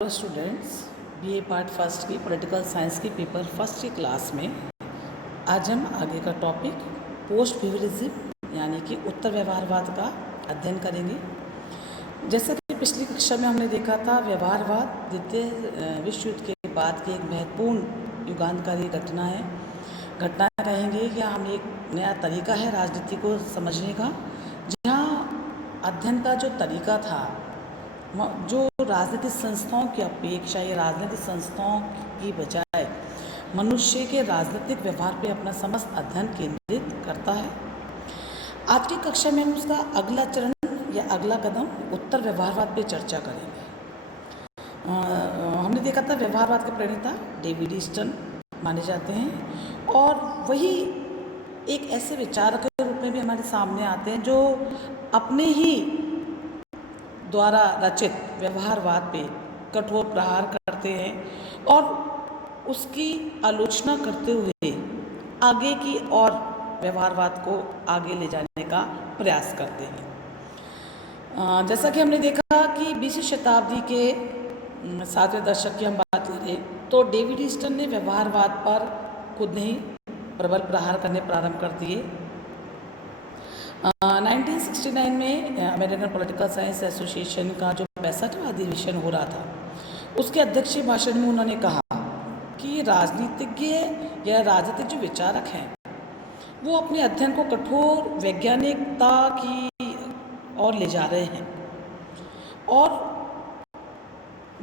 Hello students, BA part first की political science की paper first की क्लास में आज हम आगे का टॉपिक पोस्ट बिहेवियरिज्म यानी कि उत्तर व्यवहारवाद का अध्ययन करेंगे। जैसा कि पिछली कक्षा में हमने देखा था, व्यवहारवाद द्वितीय विश्व युद्ध के बाद की एक महत्वपूर्ण युगांतकारी घटना है। घटना कहेंगे या हम एक नया तरीका है राजनीति को समझने का, जहाँ अध्ययन का जो तरीका था, जो राजनीतिक संस्थाओं की अपेक्षा या राजनीतिक संस्थाओं की बजाय मनुष्य के राजनीतिक व्यवहार पर अपना समस्त अध्ययन केंद्रित करता है। आज की कक्षा में हम उसका अगला चरण या अगला कदम उत्तर व्यवहारवाद पे चर्चा करेंगे। हमने देखा था व्यवहारवाद के प्रणेता डेविड ईस्टन माने जाते हैं और वही एक ऐसे विचारक के रूप में भी हमारे सामने आते हैं जो अपने ही द्वारा रचित व्यवहारवाद पे कठोर प्रहार करते हैं और उसकी आलोचना करते हुए आगे की और व्यवहारवाद को आगे ले जाने का प्रयास करते हैं। जैसा कि हमने देखा कि 20वीं शताब्दी के 7वें दशक की हम बात करें तो डेविड ईस्टन ने व्यवहारवाद पर खुद ही प्रबल प्रहार करने प्रारंभ कर दिए। 1969 में अमेरिकन पॉलिटिकल साइंस एसोसिएशन का जो 65वां अधिवेशन हो रहा था, उसके अध्यक्षीय भाषण में उन्होंने कहा कि राजनीतिज्ञ या राजनीतिक जो विचारक हैं वो अपने अध्ययन को कठोर वैज्ञानिकता की ओर ले जा रहे हैं और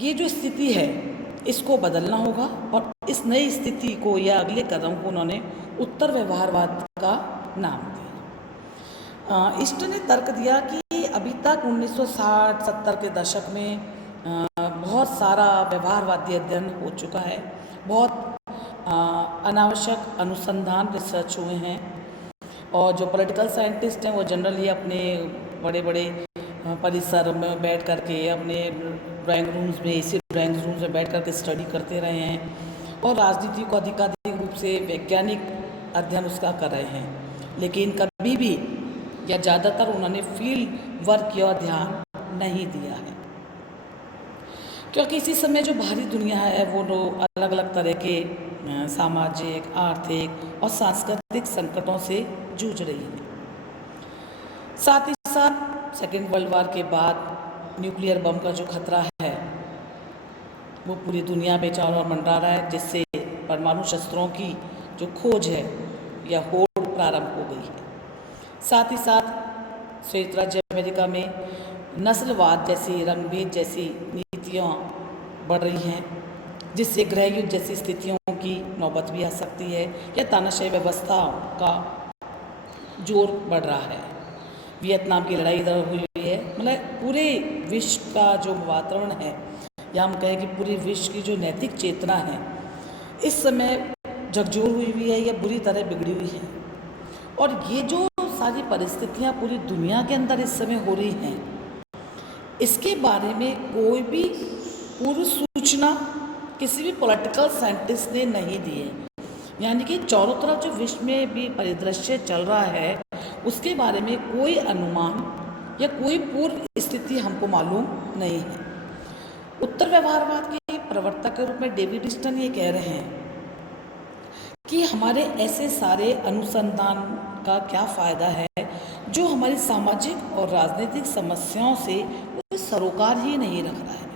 ये जो स्थिति है इसको बदलना होगा और इस नई स्थिति को या अगले कदम को उन्होंने उत्तर व्यवहारवाद का नाम दिया। ईस्टन ने तर्क दिया कि अभी तक 1960-70 के दशक में बहुत सारा व्यवहारवादी अध्ययन हो चुका है, बहुत अनावश्यक अनुसंधान रिसर्च हुए हैं और जो पॉलिटिकल साइंटिस्ट हैं वो जनरली अपने बड़े बड़े परिसर में बैठ करके अपने ड्राइंग रूम्स में इसी ड्राइंग रूम्स में बैठ करके स्टडी करते रहे हैं और राजनीति को अधिकाधिक रूप से वैज्ञानिक अध्ययन उसका कर रहे हैं, लेकिन कभी भी या ज़्यादातर उन्होंने फील्ड वर्क की ओर ध्यान नहीं दिया है, क्योंकि इसी समय जो बाहरी दुनिया है वो लोग अलग अलग तरह के सामाजिक, आर्थिक और सांस्कृतिक संकटों से जूझ रही है। साथ ही साथ सेकेंड वर्ल्ड वॉर के बाद न्यूक्लियर बम का जो खतरा है वो पूरी दुनिया में चारों ओर मंडरा रहा है, जिससे परमाणु शस्त्रों की जो खोज है या होड़ प्रारंभ हो गई है। साथ ही साथ संयुक्त राज्य अमेरिका में नस्लवाद जैसी, रंगभेद जैसी नीतियाँ बढ़ रही हैं, जिससे गृह युद्ध जैसी स्थितियों की नौबत भी आ सकती है या तानाशाही व्यवस्था का जोर बढ़ रहा है। वियतनाम की लड़ाई इधर हुई है, मतलब पूरे विश्व का जो वातावरण है या हम कहें कि पूरे विश्व की जो नैतिक चेतना है इस समय झकझोर हुई है या बुरी तरह बिगड़ी हुई है और ये जो सारी परिस्थितियाँ पूरी दुनिया के अंदर इस समय हो रही हैं, इसके बारे में कोई भी पूर्व सूचना किसी भी पॉलिटिकल साइंटिस्ट ने नहीं दी है। यानी कि चारों तरफ जो विश्व में भी परिदृश्य चल रहा है उसके बारे में कोई अनुमान या कोई पूर्व स्थिति हमको मालूम नहीं है। उत्तर व्यवहारवाद के प्रवर्तक के रूप में डेविड ईस्टन ये कह रहे हैं कि हमारे ऐसे सारे अनुसंधान का क्या फ़ायदा है जो हमारी सामाजिक और राजनीतिक समस्याओं से कोई सरोकार ही नहीं रख रहा है।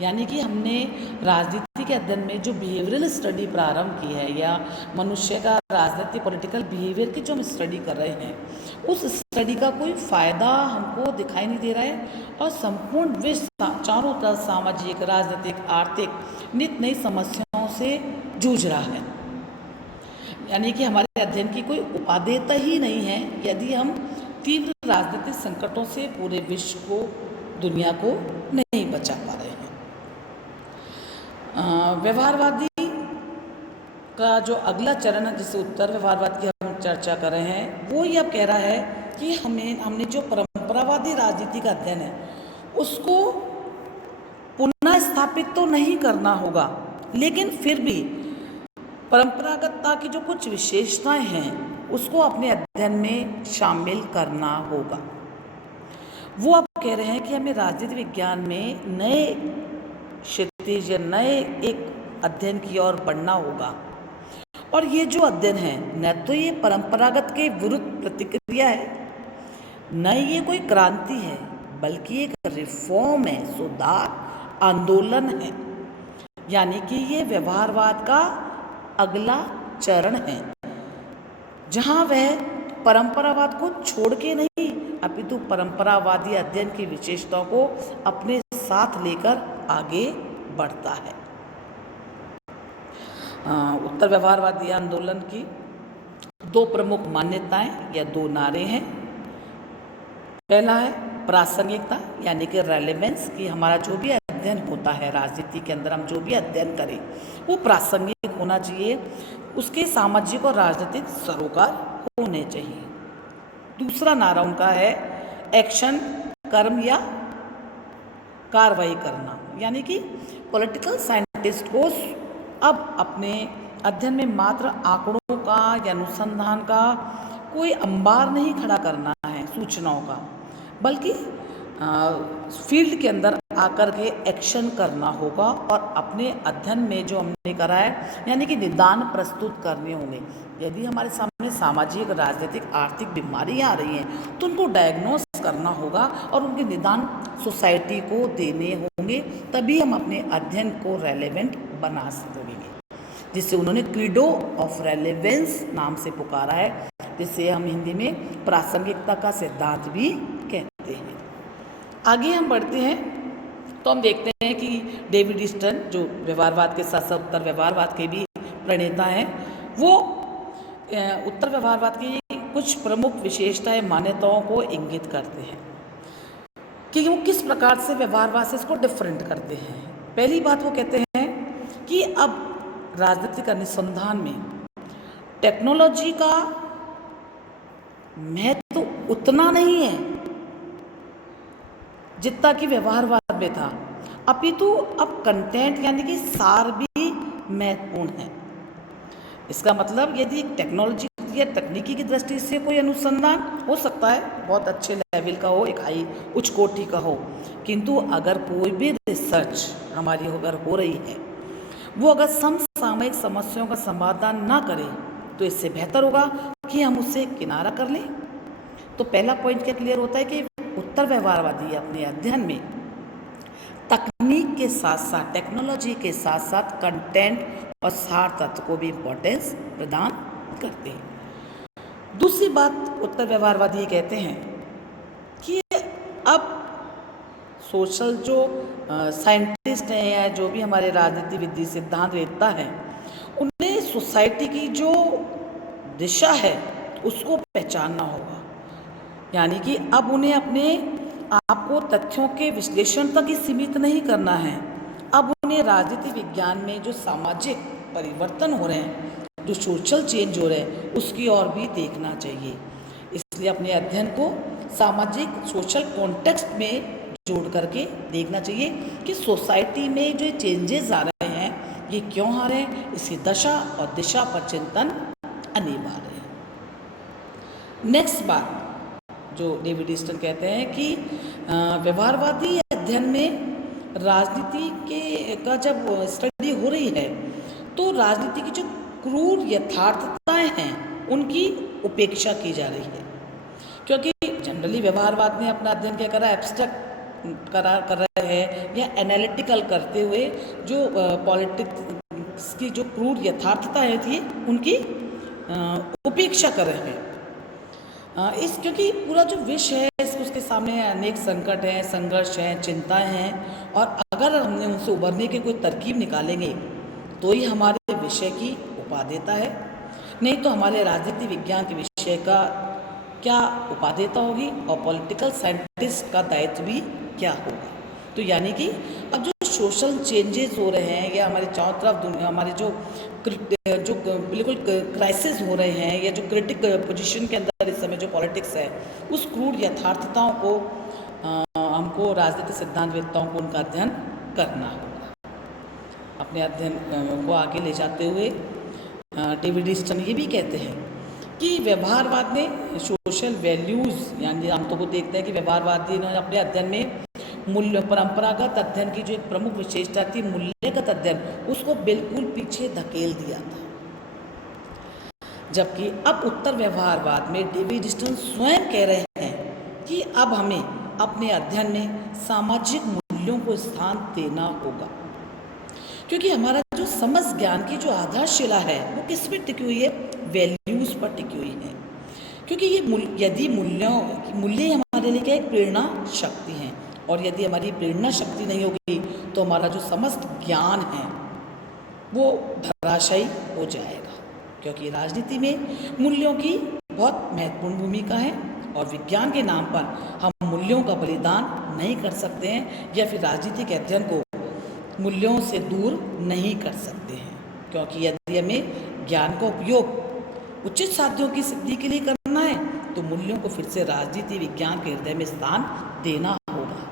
यानी कि हमने राजनीति के अध्ययन में जो बिहेवियरल स्टडी प्रारंभ की है या मनुष्य का राजनीतिक पॉलिटिकल बिहेवियर की जो हम स्टडी कर रहे हैं उस स्टडी का कोई फ़ायदा हमको दिखाई नहीं दे रहा है और संपूर्ण विश्व चारों तरफ सामाजिक, राजनीतिक, आर्थिक नित नई समस्याओं से जूझ रहा है। यानी कि हमारे अध्ययन की कोई उपादेयता ही नहीं है यदि हम तीव्र राजनीतिक संकटों से पूरे विश्व को, दुनिया को नहीं बचा पा रहे हैं। व्यवहारवादी का जो अगला चरण है जिसे उत्तर व्यवहारवाद की हम चर्चा कर रहे हैं वो ये अब कह रहा है कि हमने जो परंपरावादी राजनीति का अध्ययन है उसको पुनः स्थापित तो नहीं करना होगा, लेकिन फिर भी परंपरागतता की जो कुछ विशेषताएं हैं उसको अपने अध्ययन में शामिल करना होगा। वो अब कह रहे हैं कि हमें राजनीति विज्ञान में नए क्षितिज या नए एक अध्ययन की ओर बढ़ना होगा। और ये जो अध्ययन है न तो ये परंपरागत के विरुद्ध प्रतिक्रिया है, न ये कोई क्रांति है, बल्कि एक रिफॉर्म है, सुधार आंदोलन है। यानी कि ये व्यवहारवाद का अगला चरण है, जहाँ वह परंपरावाद को छोड़ के नहीं अपितु परंपरावादी अध्ययन की विशेषताओं को अपने साथ लेकर आगे बढ़ता है। उत्तर व्यवहारवादी आंदोलन की दो प्रमुख मान्यताएं या दो नारे हैं। पहला है प्रासंगिकता, यानी कि रेलेवेंस, कि हमारा जो भी अध्ययन होता है राजनीति के अंदर, हम जो भी अध्ययन करें वो प्रासंगिक होना चाहिए, उसके सामाजिक और राजनीतिक सरोकार होने चाहिए। दूसरा नारा उनका है एक्शन, कर्म या कार्रवाई करना, यानी कि पॉलिटिकल साइंटिस्ट को अब अपने अध्ययन में मात्र आंकड़ों का या अनुसंधान का कोई अंबार नहीं खड़ा करना है सूचनाओं का, बल्कि फील्ड के अंदर आकर के एक्शन करना होगा और अपने अध्ययन में जो हमने करा है यानी कि निदान प्रस्तुत करने होंगे। यदि हमारे सामने सामाजिक, राजनीतिक, आर्थिक बीमारियां आ रही हैं तो उनको डायग्नोस करना होगा और उनके निदान सोसाइटी को देने होंगे, तभी हम अपने अध्ययन को रेलेवेंट बना सकेंगे, जिससे उन्होंने क्रीडो ऑफ रेलेवेंस नाम से पुकारा है, जिसे हम हिंदी में प्रासंगिकता का सिद्धांत भी कहते हैं। आगे हम बढ़ते हैं तो हम देखते हैं कि डेविड ईस्टन, जो व्यवहारवाद के साथ साथ उत्तर व्यवहारवाद के भी प्रणेता हैं, वो उत्तर व्यवहारवाद की कुछ प्रमुख विशेषताएं, मान्यताओं को इंगित करते हैं कि वो किस प्रकार से व्यवहारवाद से इसको डिफरेंट करते हैं। पहली बात वो कहते हैं कि अब राजनीतिक अनुसंधान में टेक्नोलॉजी का महत्व उतना नहीं है जितना कि व्यवहारवाद में था, अपितु अब कंटेंट यानी कि सार भी महत्वपूर्ण है। इसका मतलब यदि टेक्नोलॉजी या तकनीकी की दृष्टि से कोई अनुसंधान हो सकता है, बहुत अच्छे लेवल का हो, एक हाई उच्च कोटि का हो, किंतु अगर कोई भी रिसर्च हमारी अगर हो रही है वो अगर समसामयिक समस्याओं का समाधान ना करे तो इससे बेहतर होगा कि हम उसे किनारा कर लें। तो पहला पॉइंट क्या क्लियर होता है कि उत्तर व्यवहारवादी अपने अध्ययन में तकनीक के साथ साथ, टेक्नोलॉजी के साथ साथ कंटेंट और सार तत्व को भी इम्पोर्टेंस प्रदान करते हैं। दूसरी बात उत्तर व्यवहारवादी कहते हैं कि अब सोशल जो साइंटिस्ट हैं या जो भी हमारे राजनीति विधि सिद्धांत वेत्ता हैं, उन्हें सोसाइटी की जो दिशा है उसको पहचानना होगा। यानी कि अब उन्हें अपने आप को तथ्यों के विश्लेषण तक ही सीमित नहीं करना है, अब उन्हें राजनीति विज्ञान में जो सामाजिक परिवर्तन हो रहे हैं, जो सोशल चेंज हो रहे हैं, उसकी ओर भी देखना चाहिए। इसलिए अपने अध्ययन को सामाजिक सोशल कॉन्टेक्स्ट में जोड़ करके देखना चाहिए कि सोसाइटी में जो चेंजेस आ रहे हैं ये क्यों आ रहे हैं, इसकी दशा और दिशा पर चिंतन अनिवार्य है। नेक्स्ट बात जो डेविड ईस्टन कहते हैं कि व्यवहारवादी अध्ययन में राजनीति के का जब स्टडी हो रही है तो राजनीति की जो क्रूर यथार्थताएं हैं उनकी उपेक्षा की जा रही है, क्योंकि जनरली व्यवहारवाद ने अपना अध्ययन क्या करा, एब्स्ट्रैक्ट कर रहे हैं या एनालिटिकल करते हुए जो पॉलिटिक्स की जो क्रूर यथार्थताएं थी उनकी उपेक्षा कर रहे हैं। क्योंकि पूरा जो विषय है उसके सामने अनेक संकट हैं, संघर्ष हैं, चिंताएं हैं, और अगर हमने उनसे उभरने की कोई तरकीब निकालेंगे तो ही हमारे विषय की उपादेयता है, नहीं तो हमारे राजनीति विज्ञान के विषय का क्या उपादेयता होगी और पॉलिटिकल साइंटिस्ट का दायित्व भी क्या होगा। तो यानी कि अब जो सोशल चेंजेस हो रहे हैं या हमारे चारों तरफ दुनिया, हमारे जो बिल्कुल क्राइसिस हो रहे हैं या जो क्रिटिक पोजीशन के अंदर इस समय जो पॉलिटिक्स है, उस क्रूर यथार्थताओं को हमको राजनीतिक सिद्धांतवेत्ताओं को उनका अध्ययन करना होगा। अपने अध्ययन को आगे ले जाते हुए डेविड ईस्टन ये भी कहते हैं कि व्यवहारवाद ने सोशल वैल्यूज़, यानी हम तो को देखते हैं कि व्यवहारवादी ने अपने अध्ययन में मूल्य परंपरागत अध्ययन की जो एक प्रमुख विशेषता थी मूल्यगत अध्ययन, उसको बिल्कुल पीछे धकेल दिया था। जबकि अब उत्तर व्यवहारवाद में डेविड स्टर्न स्वयं कह रहे हैं कि अब हमें अपने अध्ययन में सामाजिक मूल्यों को स्थान देना होगा, क्योंकि हमारा जो समझ ज्ञान की जो आधारशिला है वो किस पे टिकी हुई है? वैल्यूज़ पर टिकी हुई है। क्योंकि ये यदि मूल्य ही हमारे लिए क्या एक प्रेरणा शक्ति है, और यदि हमारी प्रेरणा शक्ति नहीं होगी तो हमारा जो समस्त ज्ञान है वो धराशायी हो जाएगा। क्योंकि राजनीति में मूल्यों की बहुत महत्वपूर्ण भूमिका है, और विज्ञान के नाम पर हम मूल्यों का बलिदान नहीं कर सकते हैं, या फिर राजनीतिक अध्ययन को मूल्यों से दूर नहीं कर सकते हैं। क्योंकि यदि हमें ज्ञान का उपयोग उचित साध्यों की सिद्धि के लिए करना है तो मूल्यों को फिर से राजनीति विज्ञान के हृदय में स्थान देना होगा,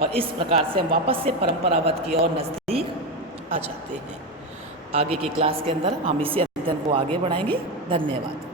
और इस प्रकार से हम वापस से परंपरावाद की ओर नज़दीक आ जाते हैं। आगे की क्लास के अंदर हम इसी अध्ययन को आगे बढ़ाएंगे। धन्यवाद।